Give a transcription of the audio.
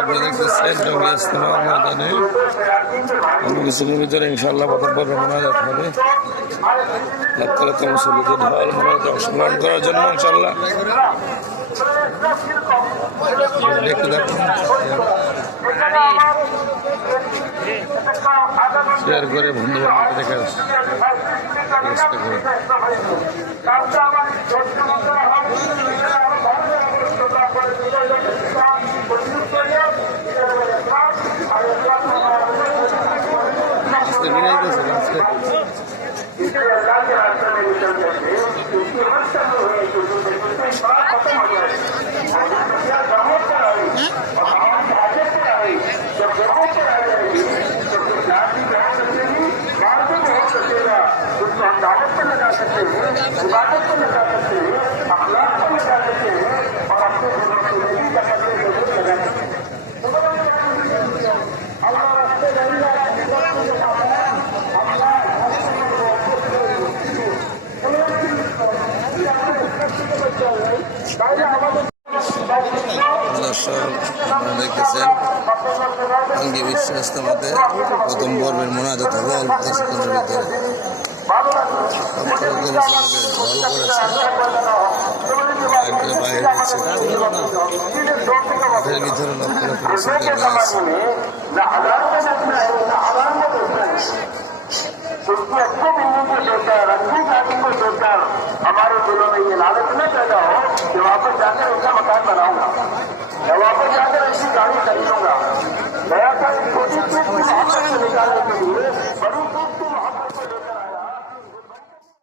আপনারা দেখতেছেন জঙ্গি ইজতেমার ময়দানে অনেক কিছুর ভিতরে ইনশাআল্লাহ প্রথম পর্বে মোনাজাত হবে। লক্ষ লক্ষ মুসল্লিদের ঢল মোনাজাতে অংশগ্রহণ করার জন্য ইনশাআল্লাহ একটু দেখুন, শেয়ার করে বন্ধু বান্ধবকে দেখার চেষ্টা করুন। दावत को लगा सकते हैं, इबादत को लगा सकते हैं, अखलाक को लगा सकते हैं और अपने जिंदगी का लगा सकते हैं। अल्लाह रास्ते দেখতেছেন আঙ্গি বিশ্বাস মতে প্রথম পর্বের মোনাজাত হবে অল্প কিছুক্ষণের ভিতরে। এটার ভিতরে লক্ষ লক্ষ उसकी अच्छे दिनों को देखकर अच्छी जाति को देखकर हमारे दिलों में ये लालच न पैदा हो कि वापस जाकर उनका मकान बनाऊंगा या वापस जाकर अच्छी गाड़ी खरीदूंगा